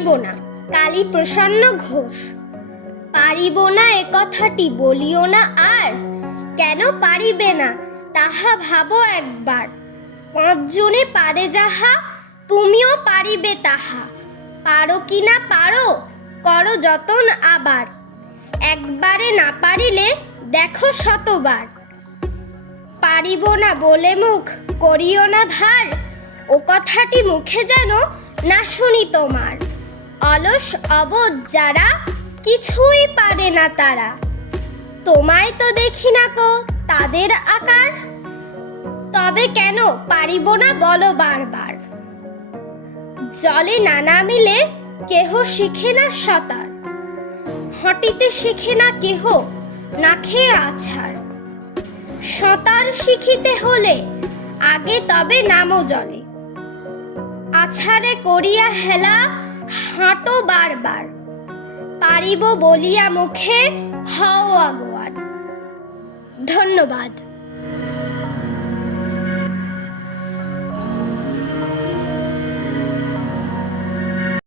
পারিব না। কালী প্রসন্ন ঘোষ, পারিব না এ কথাটি বলিও না আর। কেন পারিবে না? তাহা ভাবো একবার। পাঁচজনে পারে যাহা, তুমিও পারিবে তাহা। পারো কি না পারো, করো যতন আবার। একবারে না পারিলে দেখো শতবার। পারিব না বলে মুখ, করিও না ভার। ও কথাটি মুখে যেন না শুনি তোমার। অলস অবোধ যারা, কিছুই পারে না তারা। তোমায় তো দেখি না কো তাদের আকার। তবে কেন পারিব না বলো বারবার। জলে না নামিলে কেহ শিখে না সাঁতার। হটিতে শিখে না কেহ না খেয়ে আছাড়। সাঁতার শিখিতে হলে আগে তবে নামো জলে। আছাড়ে করিয়া হেলা হাঁটো বারবার। পারিব বলিয়া মুখে হও আগুয়ান ধন্যবাদ।